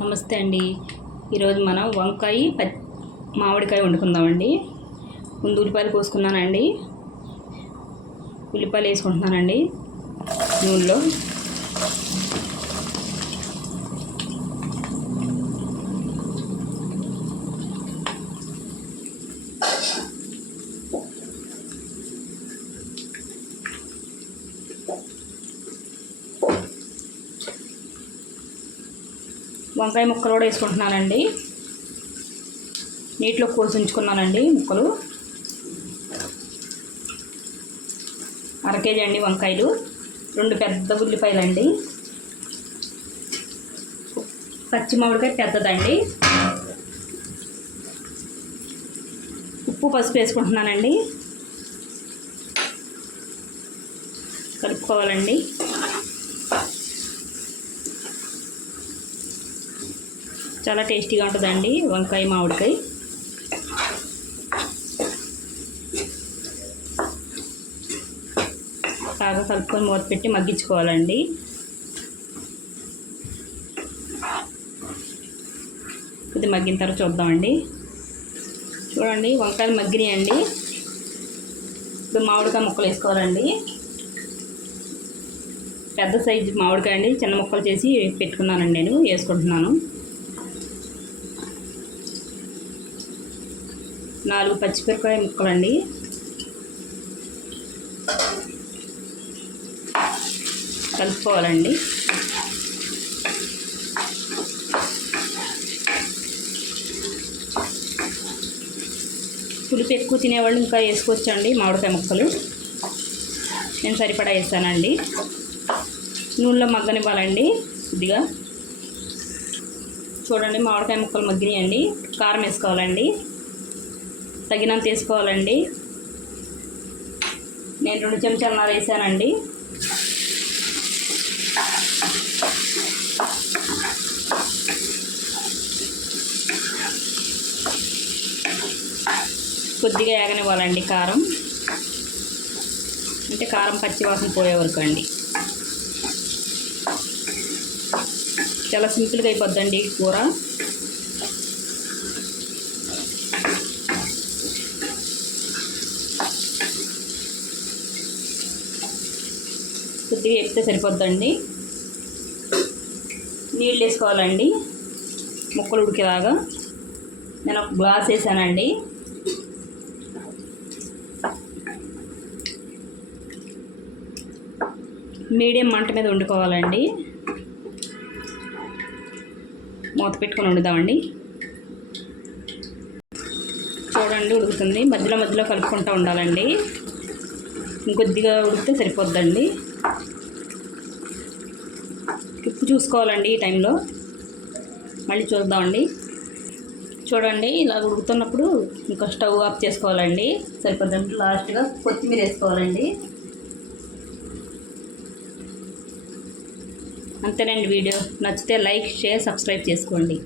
నమస్తే అండి. ఈరోజు మనం వంకాయ మామిడికాయ వండుకుందామండి. ముందు ఉల్లిపాయలు కోసుకున్నానండి. ఉల్లిపాయలు వేసుకుంటున్నానండి నూనెలో. వంకాయ ముక్కలు కూడా వేసుకుంటున్నానండి. నీటిలో కోసి ఉంచుకున్నానండి ముక్కలు. 1/2 కేజీ అండి వంకాయలు, 2 పెద్ద ఉల్లిపాయలు అండి, పచ్చి మామిడికాయ పెద్దదండి, ఉప్పు పసుపు వేసుకుంటున్నానండి. కలుపుకోవాలండి. చాలా టేస్టీగా ఉంటుందండి వంకాయ మామిడికాయ. బాగా కలుపుకొని మూత పెట్టి మగ్గించుకోవాలండి. ఇది మగ్గిన తర్వాత చూద్దామండి. చూడండి వంకాయలు మగ్గినాయండి. ఇప్పుడు మామిడికాయ ముక్కలు వేసుకోవాలండి. పెద్ద సైజు మామిడికాయ అండి, చిన్న ముక్కలు చేసి పెట్టుకున్నానండి. నేను వేసుకుంటున్నాను. 4 పచ్చిమిరపకాయ ముక్కలండి. కలుపుకోవాలండి. పులుపు ఎక్కువ తినేవాళ్ళు ఇంకా వేసుకోవచ్చండి మామిడికాయ ముక్కలు. నేను సరిపడా వేస్తానండి. నూనెలో మగ్గనివ్వాలండి కొద్దిగా. చూడండి మామిడికాయ ముక్కలు మగ్గినాయండి. కారం వేసుకోవాలండి, తగినంత వేసుకోవాలండి. నేను 2 చెంచాలు వేసానండి. కొద్దిగా ఏగనివ్వాలండి కారం, అంటే కారం పచ్చివాసన పోయే వరకు అండి. చాలా సింపుల్గా అయిపోద్దండి కూర. కొద్దిగా వేపితే సరిపోద్దండి. నీళ్ళు వేసుకోవాలండి ముక్కలు ఉడికేలాగా. నేను ఒక గ్లాస్ వేసానండి. మీడియం మంట మీద వండుకోవాలండి. మూత పెట్టుకొని వండుదామండి. చూడండి ఉడుకుతుంది. మధ్యలో మధ్యలో కలుపుకుంటూ ఉండాలండి. ఇంకొద్దిగా ఉడికితే సరిపోద్దండి. ఉప్పు చూసుకోవాలండి ఈ టైంలో. మళ్ళీ చూద్దామండి. చూడండి ఇలా ఉడుకుతున్నప్పుడు ఇంకా స్టవ్ ఆఫ్ చేసుకోవాలండి. సరిపోద్దండి. లాస్ట్గా కొత్తిమీర వేసుకోవాలండి. అంతేనండి. వీడియో నచ్చితే లైక్, షేర్, సబ్స్క్రైబ్ చేసుకోండి.